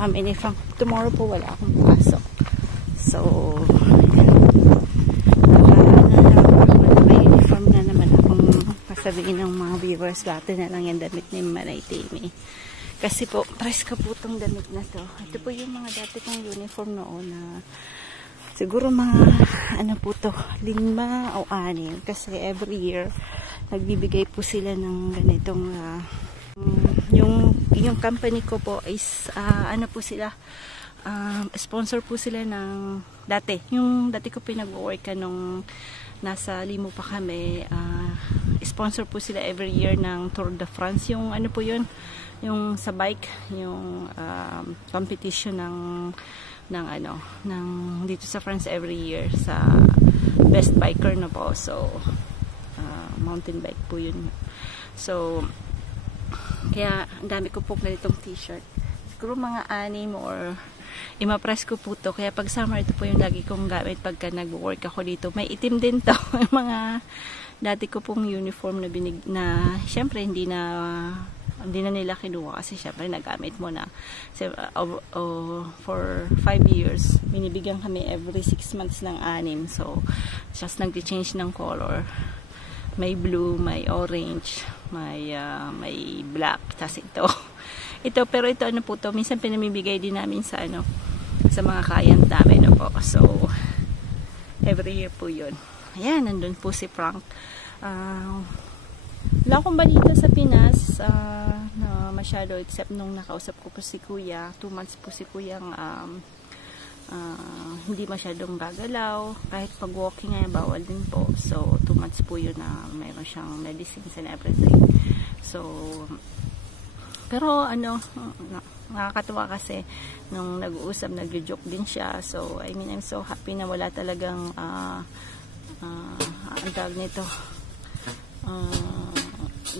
kami ni Frank. Tomorrow po wala akong pasok. So, may uniform na naman akong sabihin ng mga viewers. Dati na lang yung damit ni Manay Timmy. Kasi po, presko po itong damit na to. Ito po yung mga dati kong uniform noon na siguro mga, ano po to, 5 o 6. Kasi every year, nagbibigay po sila ng ganitong, yung company ko po is, ano po sila, sponsor po sila ng, yung dati ko pinag-work nung nasa Limo pa kami, sponsor po sila every year ng Tour de France. Yung ano po yun, yung sa bike, yung competition ng dito sa France every year sa best biker na po. So mountain bike po yun. So kaya ang dami ko po ganitong t-shirt. Siguro mga 6 or imapress ko po to. Kaya pag summer, ito po yung lagi kong gamit pagka nag-work ako dito. May itim din to. Mga dati ko pong uniform na syempre hindi na nila kinuha kasi syempre nagamit mo na. For 5 years, binibigyan kami every 6 months ng 6. So, just nag-change ng color. May blue, may orange, may black. Tas ito. Pero ito ano po to, minsan pinamibigay din namin sa sa mga client namin po. So, every year po yun. Ayan, nandun po si Frank. Wala akong balita sa Pinas na masyado, except nung nakausap ko po si Kuya. 2 months po si Kuyang hindi masyadong gagalaw. Kahit pag walking ngayon, bawal din po. So, 2 months po yun na mayroon siyang medicines and everything. So, pero nakakatuwa kasi nung nag-uusap, nag-joke din siya. So, I mean, I'm so happy na wala talagang ang tawag nito,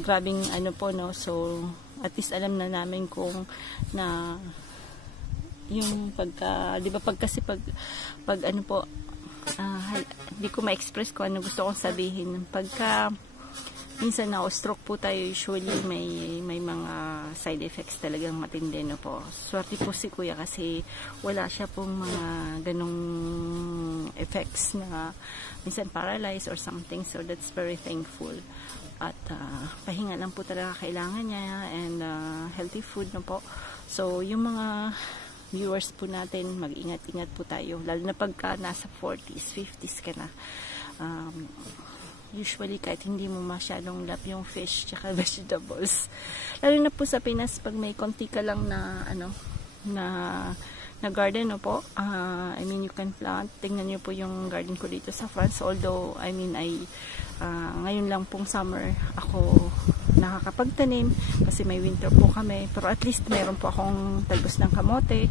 grabing po, no. So at least alam na namin kung na yung di ba kasi pag ano po, hindi ko ma-express ko ano gusto kong sabihin. Pagka minsan na-stroke po tayo, usually may mga side effects talagang matindi, no po. Swerte po si Kuya kasi wala siya pong mga ganong effects na minsan paralyzed or something. So that's very thankful. At pahinga lang po talaga kailangan niya, and healthy food, no po. So yung mga viewers po natin, mag-ingat-ingat po tayo, lalo na pagka nasa 40s, 50s ka na. Usually kahit hindi mo masyadong love yung fish tsaka vegetables, lalo na po sa Pinas, pag may konti ka lang na na garden, no po, I mean you can plant. Tingnan niyo po yung garden ko dito sa France, although I mean ngayon lang pong summer ako nakakapagtanim kasi may winter po kami, pero at least mayroon po akong talbos ng kamote,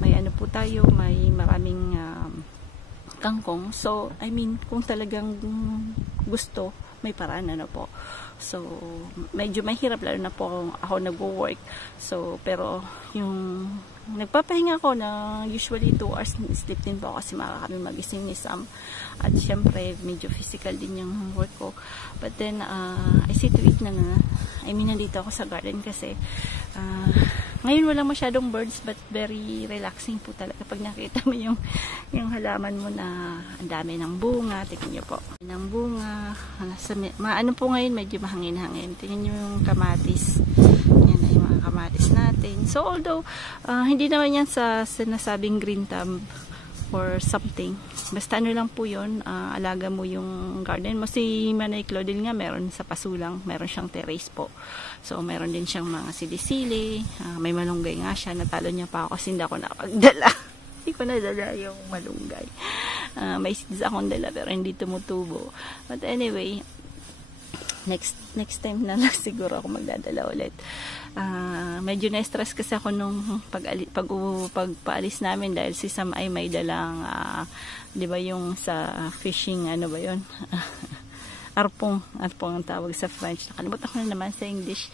may po tayo, may maraming kangkong. So I mean kung talagang gusto, may paraan po. So medyo mahirap lalo na po ako nagwo-work. So pero yung nagpapahinga ako na usually 2 hours sleep din po kasi makakami magising ni Sam. At syempre medyo physical din yung work ko. But then I see to it na I mean nandito ako sa garden kasi ngayon wala masyadong birds, but very relaxing po talaga pag nakita mo yung halaman mo na ang dami ng bunga. Tingnan nyo po ng bunga. Ano po ngayon, medyo mahangin-hangin. Tingnan nyo yung kamatis. Yan na yung mga kamatis natin. So although hindi naman yan sa sinasabing green thumb or something, basta ano lang po yun, alaga mo yung garden mo. Si Manay Claudine nga meron sa Pasulang, meron siyang terrace po. So meron din siyang mga sili-sili, may malunggay nga siya. Natalo niya pa ako kasi hindi ako nakapagdala. Hindi ko nadala yung malunggay. May seeds akong dala pero hindi tumutubo. But anyway, next time na lang siguro ako magdadala ulit. Medyo na-stress kasi ako nung pagpaalis namin dahil si Sam ay may dalang di ba yung sa fishing, ano ba yun? Arpong ang tawag sa French. Nakalimutan ko na naman sa English.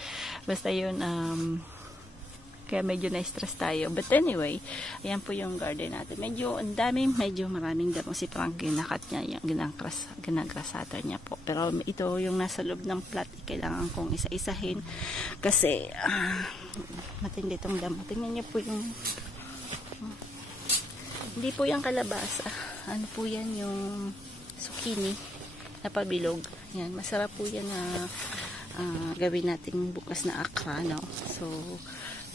Basta yun, kaya medyo na-stress tayo. But anyway, ayan po yung garden natin. Medyo ang dami, medyo maraming damo. Si Frank ginakat niya, yung ginagrasater niya po. Pero ito yung nasa loob ng plot, kailangan kong isa-isahin kasi matindi itong damo. Tingnan niyo po yung Hindi po yung kalabasa. Ano po yan, yung zucchini na pabilog. Yan, masarap po yan na gawin natin bukas na akra, no? So,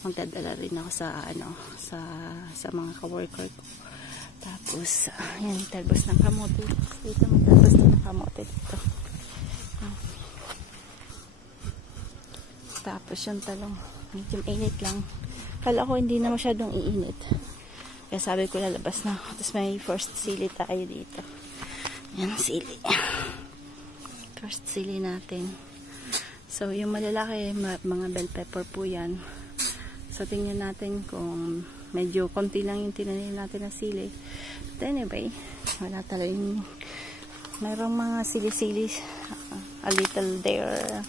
magdadala rin ako sa, sa mga ka-worker ko. Tapos, yan, talbos ng kamote. Dito, magtalbos ng kamote dito. Tapos, yung talong. Medyo init lang. Kala ko hindi na masyadong iinit. Kaya sabi ko lalabas na. Tapos may first sili tayo dito. Yan, sili. First sili natin. So, yung malalaki, mga bell pepper po yan. So, tingnan natin kung medyo konti lang yung tinanim natin na sili. But anyway, wala talagang mayroong mga sili-sili. A little there.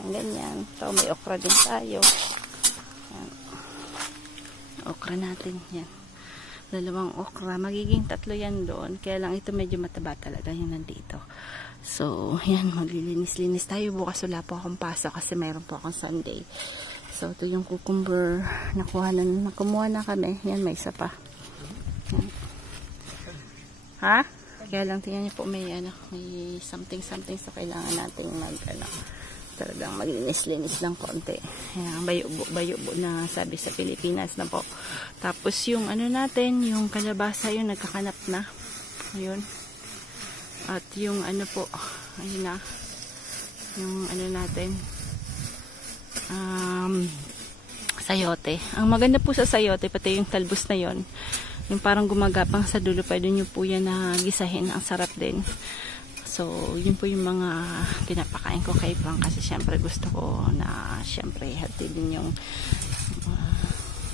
Yan, ganyan. So, may okra din tayo. Yan. Okra natin. Yan. Dalawang okra. Magiging 3 yan doon. Kaya lang ito medyo mataba talaga yung nandito. So, yan. Maglilinis-linis tayo. Bukas wala po akong pasok kasi mayroon po akong Sunday. So, ito yung cucumber. Nakumuha na kami. Yan, may isa pa. Yan. Ha? Kaya lang tingnan niyo po may something so kailangan natin talagang maglinis-linis ng konti. Ayan, bayubo na sabi sa Pilipinas na po. Tapos yung natin, yung kalabasa yun, nagkakanap na. Ayun. At yung po, ayun na. Yung natin, sayote. Ang maganda po sa sayote, pati yung talbos na yon, yung parang gumagapang sa dulo, pwede nyo po yan na gisahin. Ang sarap din. So, yun po yung mga pinapakain ko kay Frank kasi syempre gusto ko na syempre healthy din yung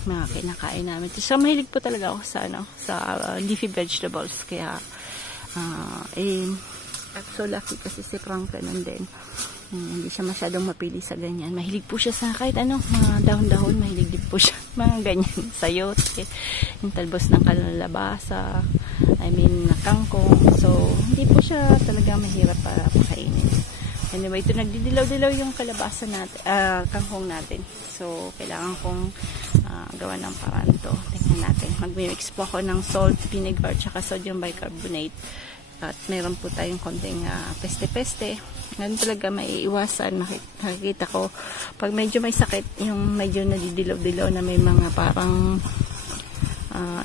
mga kinakain namin. So, mahilig po talaga ako sa leafy vegetables. Kaya, so lucky kasi si Frank ganun din. Hindi siya masyadong mapili sa ganyan. Mahilig po siya sa kahit mga dahon-dahon. Mahilig din po siya. Mga ganyan. Sayote. Yung talbos ng kalabasa. Kangkong. So, hindi po siya talaga mahirap para pakainin. Anyway, ito nagdidilaw-dilaw yung kalabasa natin, kangkong natin. So, kailangan kong gawa ng paraan to. Tingnan natin. Mag-mix po ako ng salt, vinegar, tsaka sodium bicarbonate. At meron po tayong konting peste-peste. Ganun talaga maiiwasan. Nakikita ko, pag medyo may sakit, yung medyo nadidilaw-dilaw na may mga parang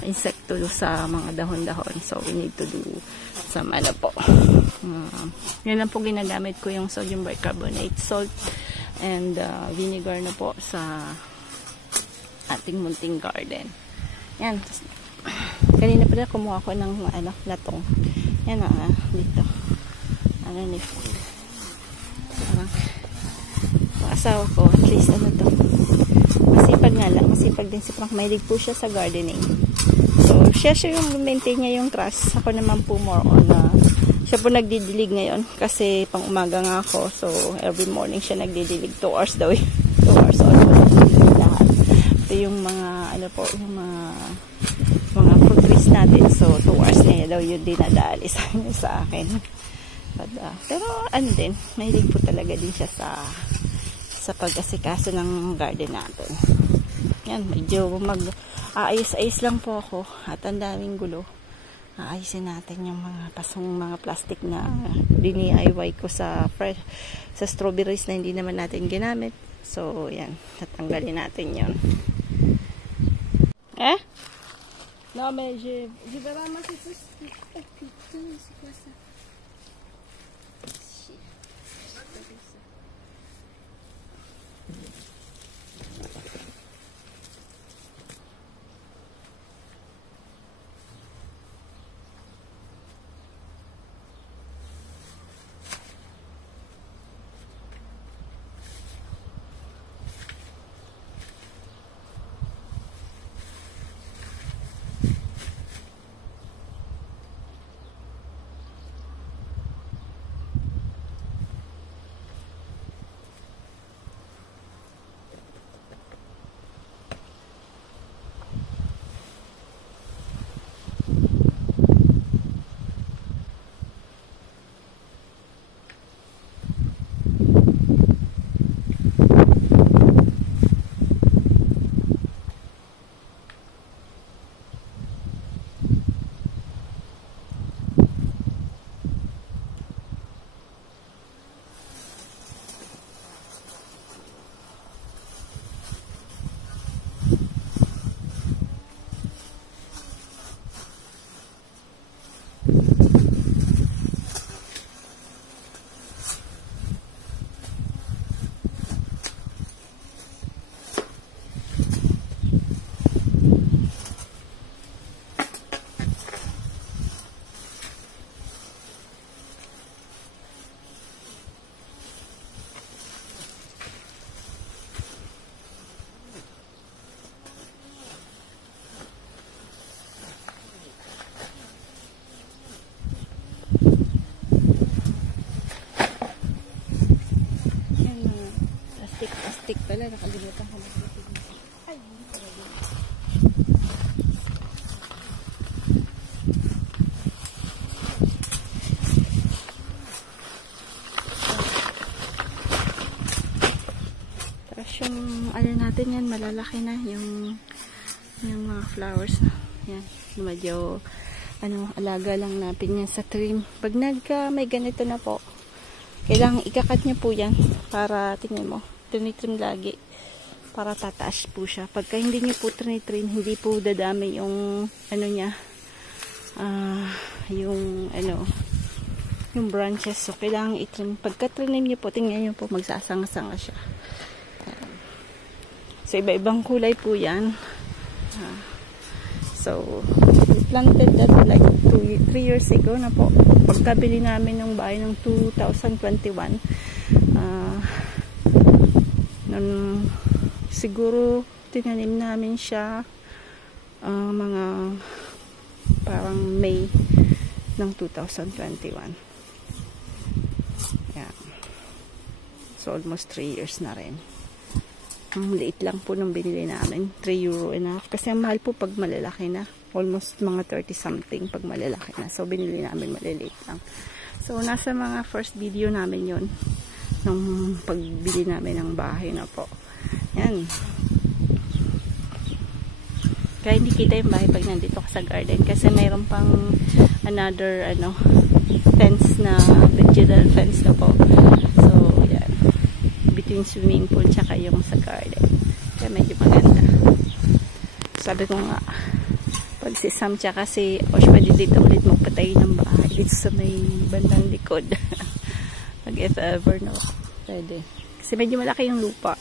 insekto sa mga dahon-dahon. So, we need to do some po. Yan lang po ginagamit ko, yung sodium bicarbonate, salt, and vinegar na po sa ating munting garden. Yan. Kanina pala kumuha ko ng latong. Yan dito. Ni food. Asawa ko, at least to. Masipag nga lang. Masipag din si Frank. Mahilig po siya sa gardening. So, siya yung maintain niya yung grass. Ako naman po more on siya po nagdidilig ngayon. Kasi pang umaga nga ako. So, every morning siya nagdidilig. 2 hours daw. 2 hours almost. Lahat. Ito yung mga, yung mga fruit trees natin. So, 2 hours niya daw yun dinadali sa akin. But, pero, din. Mahilig po talaga din siya sa pag-asikaso ng garden natin. Yan, medyo mag-aayos-ayos lang po ako at ang daming gulo. Aayusin natin yung mga mga plastic na DIY ko sa strawberries na hindi naman natin ginamit. So, yan, tatanggalin natin yun. Non, mais je vais ramasser tout ce qui est putain, c'est quoi ça? natin yan, malalaki na yung mga flowers na. Yan, medyo alaga lang natin yan sa trim. Pag may ganito na po, kailangan ikakat niyo po yan para tingnan mo, tinitrim lagi para tataas po siya. Pagka hindi niyo po tinitrim, hindi po dadami yung niya, yung branches. So kailangan itrim. Pagka trinim niyo po, tingnan niyo po, magsasanga-sanga siya. So iba-ibang kulay po yan. So we planted that like 3 years ago na po. Pagkabili namin ng bahay ng 2021, siguro tinanim namin siya mga parang May ng 2021. Yeah. So almost 3 years na rin. Ang liit lang po nung binili namin, €3 enough. Kasi ang mahal po pag malalaki na. Almost mga 30 something pag malalaki na. So binili namin maliliit lang. So nasa mga first video namin yon nung pagbili namin ng bahay na po. Yan. Kaya hindi kita yung bahay pag nandito ka sa garden. Kasi mayroon pang another fence na, digital fence na po. So yan. Between swimming pool tsaka yung sa garden. Kaya medyo maganda. Sabi ko nga, pag si Sam tsaka si Osh pwede dito ulit magpatay ng bahay dito sa may bandang likod. Pag if ever, no, pwede. Kasi medyo malaki yung lupa.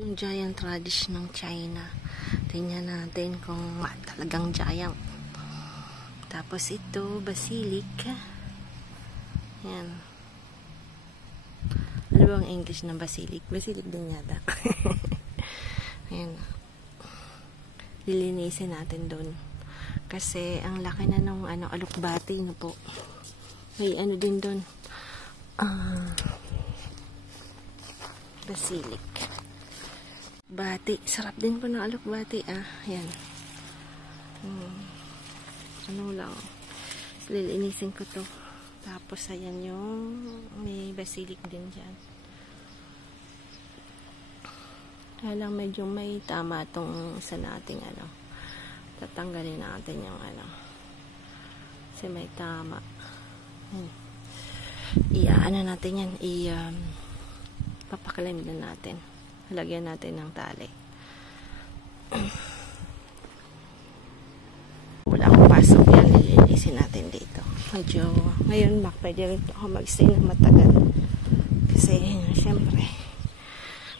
Yung giant radish ng China. Tingnan natin kung talagang giant. Tapos ito, basilic. Yan. Ano ba ang English ng basilic? Basilic din yata. Ayan. Lilinisin natin doon. Kasi ang laki na nung alukbati na po. May din doon. Basilic. Bati. Sarap din po ng alukbati. Ayan. Lang. Lilinisin ko to. Tapos, ayan yung may basilic din dyan. Kaya lang medyo may tama itong isa nating tatanggalin natin yung kasi may tama. Natin yan. Papakalim din natin. Lagyan natin ng tali. Wala akong pasok yan. Lilinisin natin dito. Medyo, ngayon pwede rin ako mag-stay na matagal. Kasi, syempre,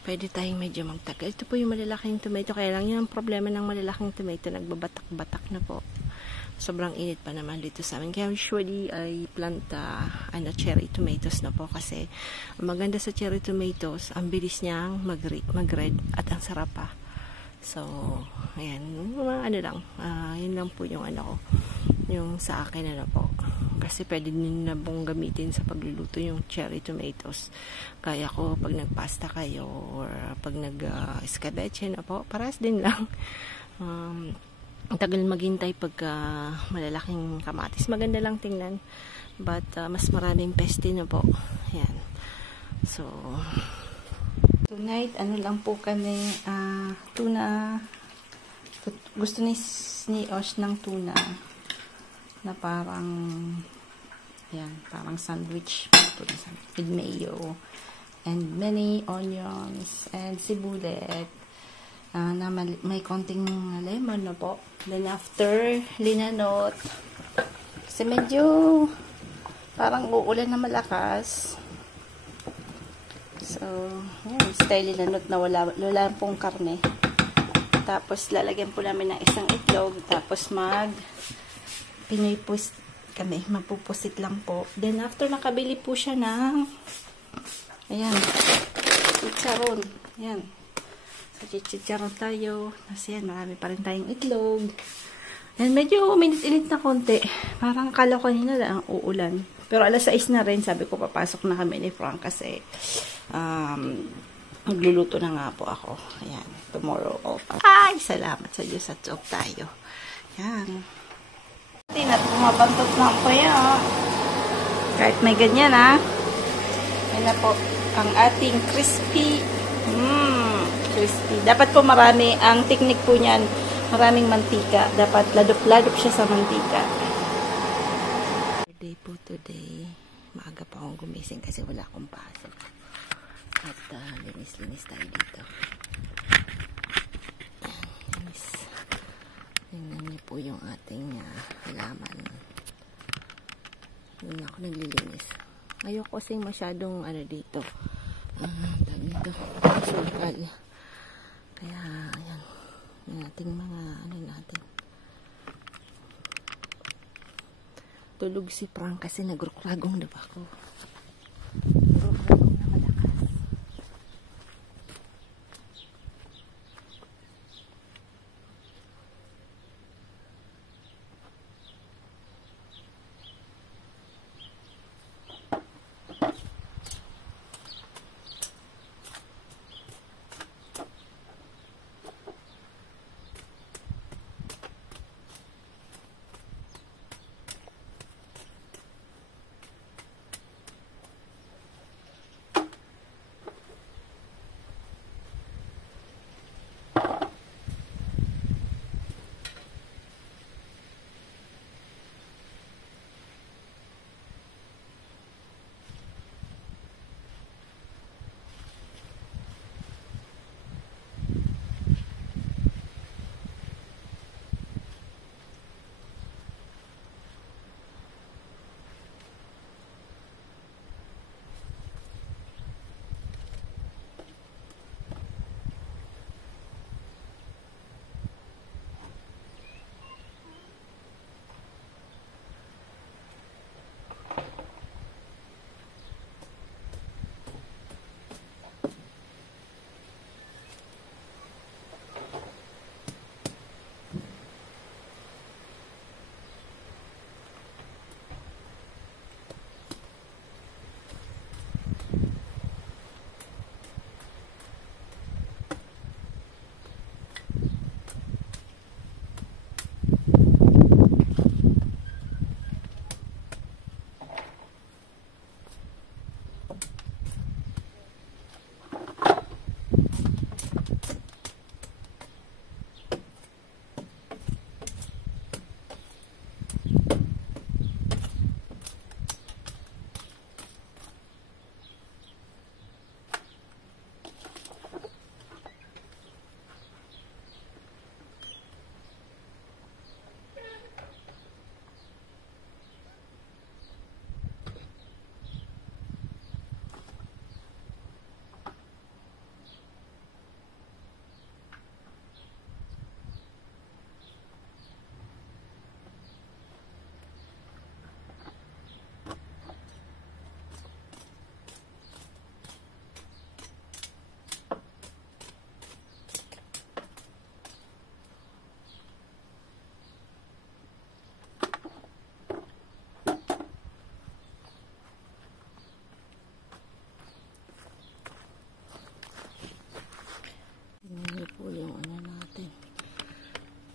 pwede tayong medyo magtagal. Ito po yung malalaking tomato. Kaya lang yun ang problema ng malalaking tomato. Nagbabatak-batak na po. Sobrang init pa naman dito sa amin. Kaya usually, I plant cherry tomatoes na po. Kasi, ang maganda sa cherry tomatoes, ang bilis niyang mag-red at ang sarap pa. So, ayan. Lang. Yun lang po yung ko. Yung sa akin po. Kasi pwede din na pong gamitin sa pagluluto yung cherry tomatoes. Kaya ko pag nagpasta kayo or pag nag-escabeche na po, paras din lang. Ang tagal maghintay pagka malalaking kamatis. Maganda lang tingnan. But mas maraming peste na po. Ayan. So, tonight, lang po kami, tuna. Gusto ni Osh ng tuna na parang sandwich with mayo and many onions and sibulet na may konting lemon na po. Then after, linanot kasi medyo parang uulan na malakas. So, yan, style linanot na wala pong karne. Tapos lalagyan po namin ng isang itlog, tapos Pinoy post kami, mapupusit lang po. Then after nakabili po siya ng chicharon. Ayan. So chicharon tayo. Kasi marami pa rin tayong itlog. And medyo uminit-init na konti. Parang kala ko kanina lang uulan. Pero alas 6 na rin, sabi ko papasok na kami ni Frank kasi magluluto na nga po ako. Ayan. Tomorrow off. Ay, salamat sa Diyos at off tayo. Ayan. At bumabantot na ako yan. Kahit may ganyan Ayan na po. ang ating crispy. Crispy. Dapat po marami. Ang technique po niyan, maraming mantika. Dapat ladop-ladop siya sa mantika. Day po today. Maaga pa akong gumising kasi wala akong pasok. At linis-linis tayo dito. Linis. Tingnan niyo po yung ating halaman. Doon ako naglilinis. Ayoko kasing masyadong dito. Dami dito. Sukal. Kaya, ayan. Yung ating mga natin. Tulog si Frank kasi nagrukragong na ba ako. Nagrukragong na malakas.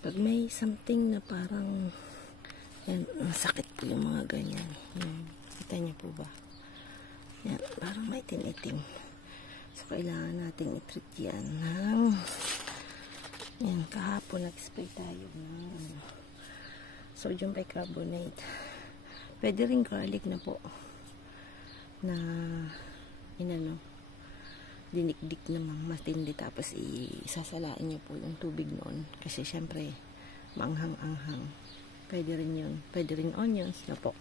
Pag may something na parang yan, sakit po yung mga ganyan. Yan. Kita niyo po ba? Yan, parang may itim-itim. So, kailangan nating i-treat yan ng yan, kahapon nag-spray tayo ng sodium bicarbonate. Pwede rin garlic na po na dinikdik namang matindi, tapos isasalain nyo po yung tubig noon kasi syempre maanghang-anghang. Pwede rin yun. Pwede rin onions na po.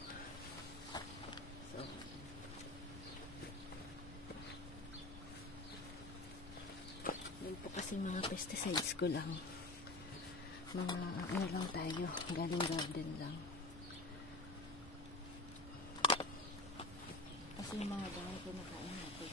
So, yun po kasi mga pesticides ko lang. Mga lang tayo. Galing garden lang. Kasi yung mga dahon ko nakain natin.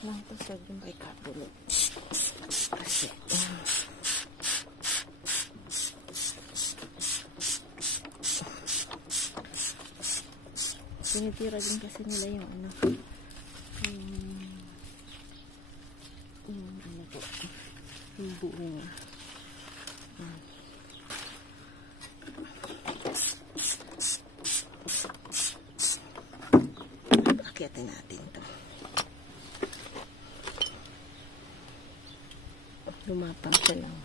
lang to sodium bicarbonate. Kasi, tinitira din kasi nila yung ano, ano po, yung buong akyatin natin to. Lumapang siya lang.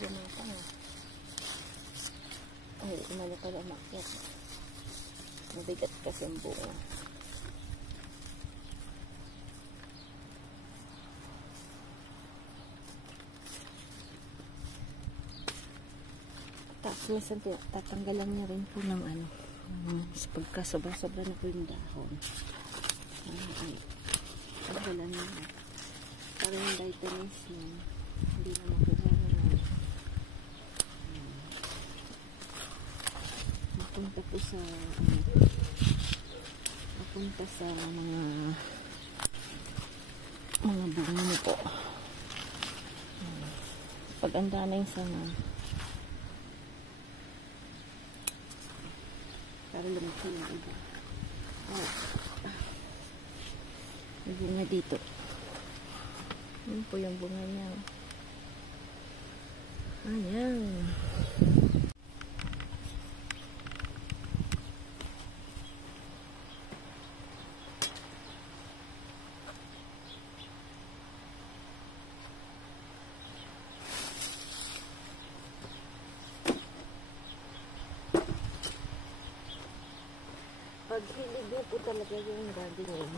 Lumapang ah. Ay, umano pala umakyat. Mabigat kasi ang buo. Tapos minsan tatanggalan niya rin po ng ano, pagka sobra-sobra na po yung dahon. Ay, tanggalan niya. Para yung vitamins niya, hindi na makuha na. Mapunta po sa mapunta sa mga bunga niyo po. Pag ang dami yung sama, para lumaki yung iba. May bunga dito. Yun po yung bunga niya. Ayan. Pag hiligo po talaga yung gardening,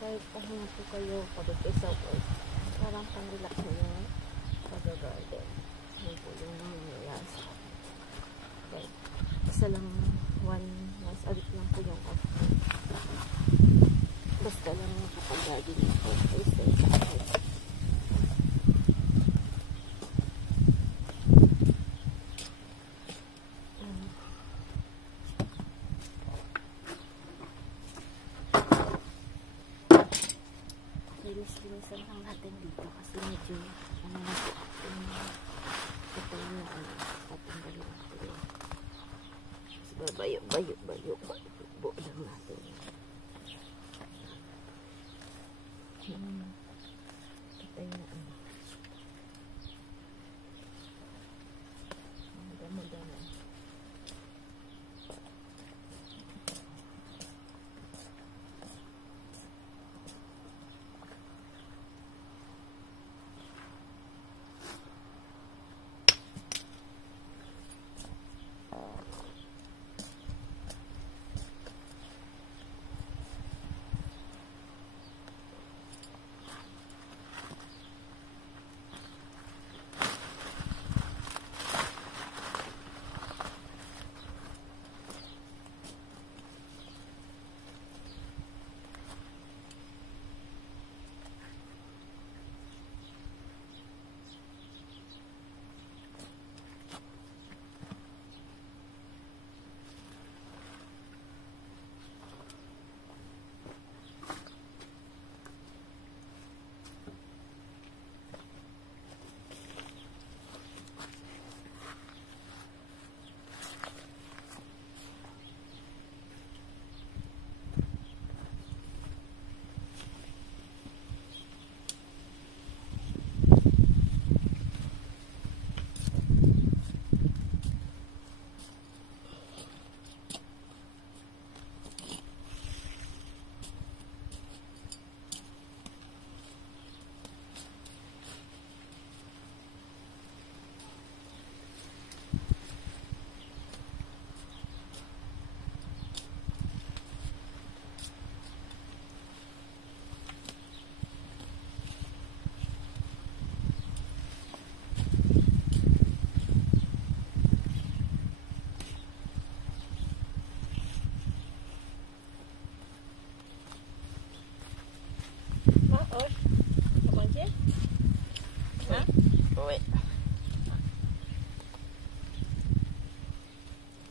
kahit pahinga po kayo pag-isa po, parang pang-relax nyo pag-garden. Yun po yung nangyayasa. Kahit isa lang, once a week lang po yung off. Basta lang nakapag-gardening po. Isa sa akin. Linis-linisan lang natin dito kasi medyo ano na po ito yung tatanggalin natin kasi bayo buo lang natin patay na ano damo-damo.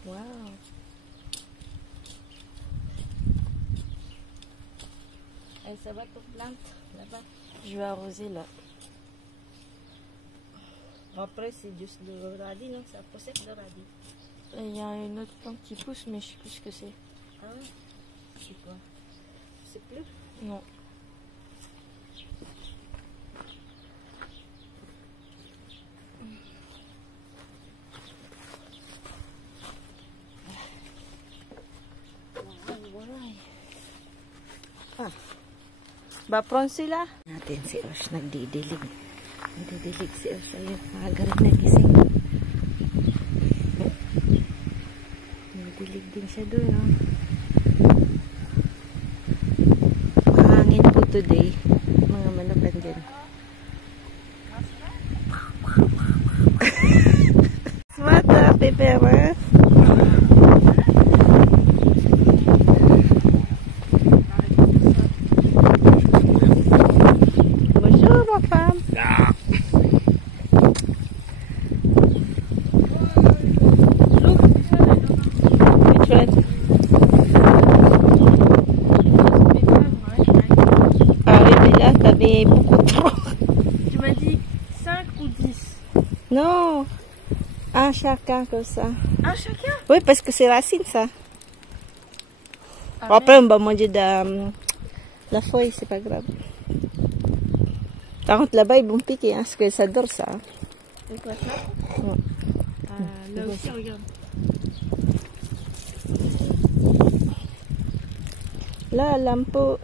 Wow. ça va ton plante là-bas? Je vais arroser là. Après, c'est juste le radis, non? Ça possède le radis. Il y a une autre plante qui pousse, mais je sais plus ce que c'est. Ah, c'est quoi? C'est plus? Non. Ah. Ba, prawn sila? Natin si Osh nagdidilig. Nagdidilig si Osh. Ayun, maaga rin nagising. Nagdidilig din siya doon, no? Mahangin po today. Mga manok andyan. Smata, pepper. Bonjour, ma femme. Which one? Ah oui, mais là, t'avais beaucoup trop. Tu m'as dit 5 ou 10? Non, un chacun comme ça. Un chacun? Oui, parce que c'est racine, ça. Ah, Après, on va manger de la feuille, c'est pas grave. Par contre, là-bas, ils vont piquer, hein, parce que ça dort, ça. c'est quoi ça? Ouais. Là aussi, regarde. Là, lampeau.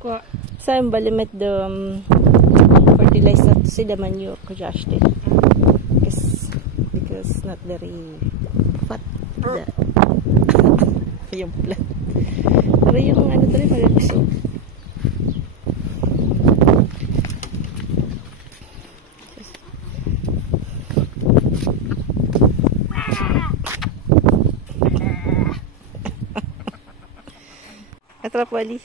Quoi? Ça, on va le mettre de fertilizer. C'est de manure que j'ai acheté. Because it's not very fat. Yung plant. Pero yung ano to rin, magagusog. Atrap, Wally.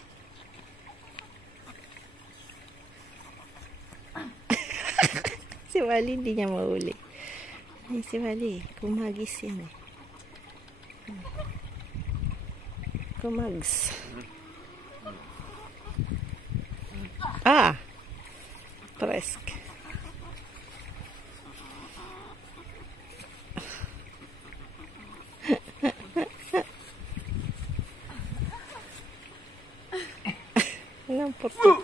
Si Wally hindi niya mahuli. Ay, si Wally, kumagis yan eh. Kumags. Ah! Presque. N'importe quoi.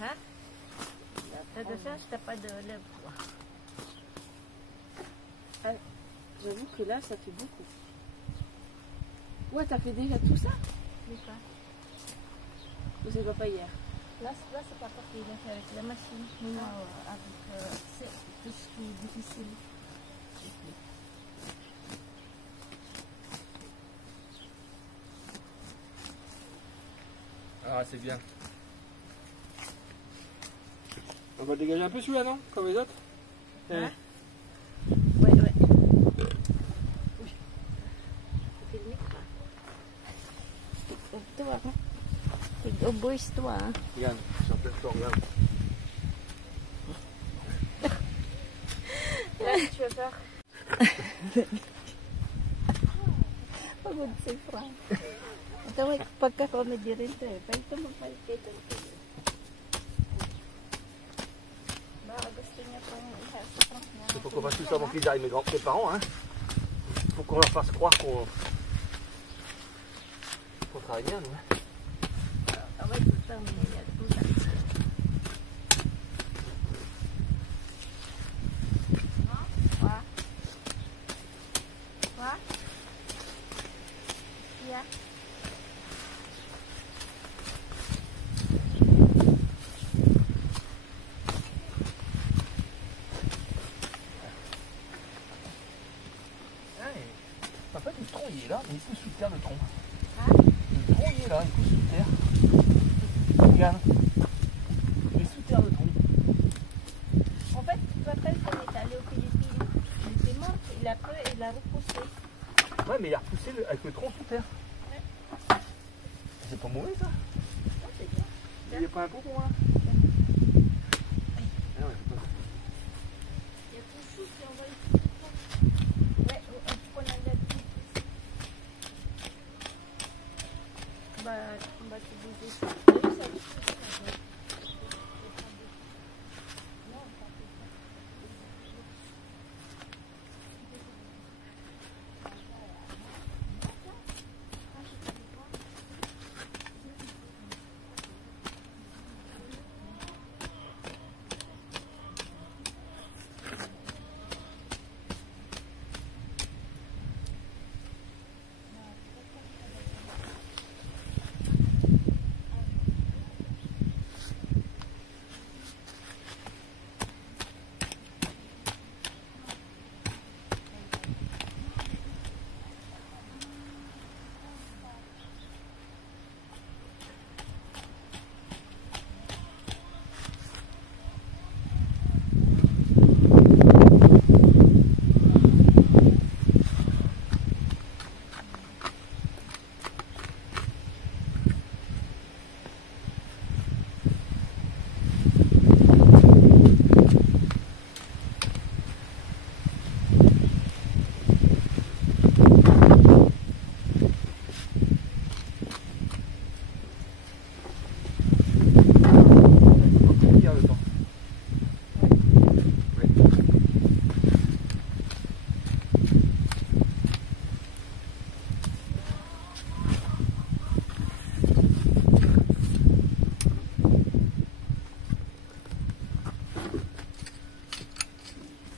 Hein? T'as de ça, t'as pas de lèvres, quoi. Ah, j'avoue que là, ça fait beaucoup. Ouais, t'as fait déjà tout ça? Oui, pas. Ou c'est pas hier? Là, c'est pas parti, là, c'est avec la machine. Non, avec tout ce qui est difficile. Ah, c'est bien. On va dégager un peu celui-là, non? Comme les autres? Hein? Ouais, ouais. Oui. Filmé ka. Ito ah. Tig-oboys to ah. Regarde, sur le plateau, regarde. Là, tu vas faire. Pagod si Frank. Ito ay pagka-comedy rin to eh. Pwede ito magpalit kayo. gusto niya pong ihasa sa trunk niya. Il faut qu'on fasse tout ça avant qu'ils arrivent, mes parents. Hein. Il faut qu'on leur fasse croire qu'on travaille bien, nous. Hein. Ah ouais, tout ça, mais il y a tout ça. Quoi? Quoi? Yeah. En fait, le tronc il est là, mais il pousse sous terre le tronc. Hein? Le tronc il est là, il pousse sous terre. Regarde. Il est sous terre le tronc. En fait, tu te rappelles qu'on est allé aux Philippines. Il était mort, il a repoussé. Ouais, mais il a repoussé avec le tronc sous terre. Ouais. C'est pas mauvais ça. Non, c'est bien. Il est pas un bonbon là. Ah ouais, c'est pas... Il y a tout chou qui envoie ici. Ouais, on a la petite. On va se bouger. T'as vu, ça a juste poussé, là. Non, ça a fait ça.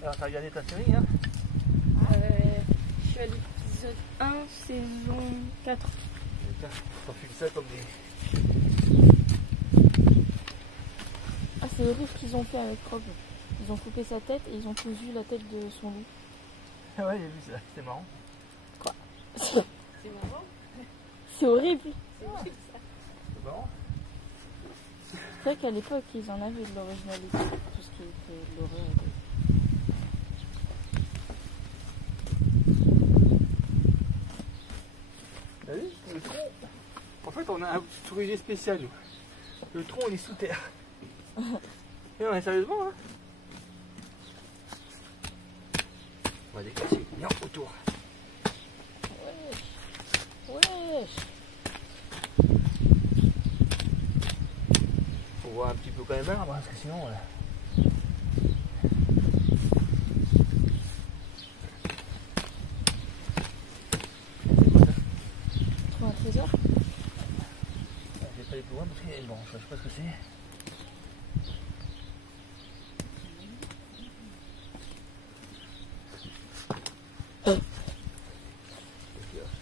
Alors, t'as regardé ta série, hein? Je suis à l'épisode 1, saison 4. T'en filmes ça comme des... Ah, c'est horrible ce qu'ils ont fait avec Rob. Ils ont coupé sa tête et ils ont cousu la tête de son loup. Ah ouais, j'ai vu ça, c'était marrant. C'est marrant. C'est horrible. C'est horrible, ça. C'est marrant. C'est vrai qu'à l'époque, ils en avaient de l'originalité. Tout ce qui était de l'horreur. T'as vu? Le tronc. En fait, on a un souris spécial, nous. Le tronc, il est sous terre. Et non, mais sérieusement, hein? On va déclasser bien autour. Wesh. Faut voir un petit peu quand même l'arbre, parce que sinon... Trouve un trésor. J'ai pas les plus loin parce qu'il y a une branche, je sais pas ce que c'est.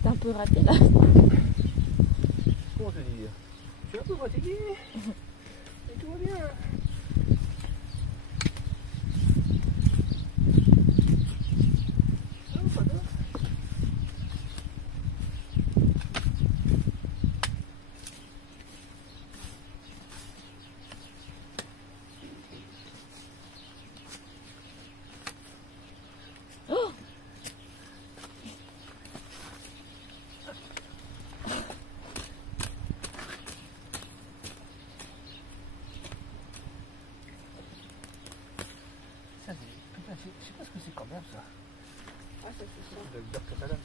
T'es un peu raté là. Comment te dire? Je suis un peu fatigué. Mais tout va bien. Non, pas d'eau. Oh, Ça, c'est... Putain, je sais pas ce que c'est quand même ça. Ah, ça c'est ça. Le docteur Adam.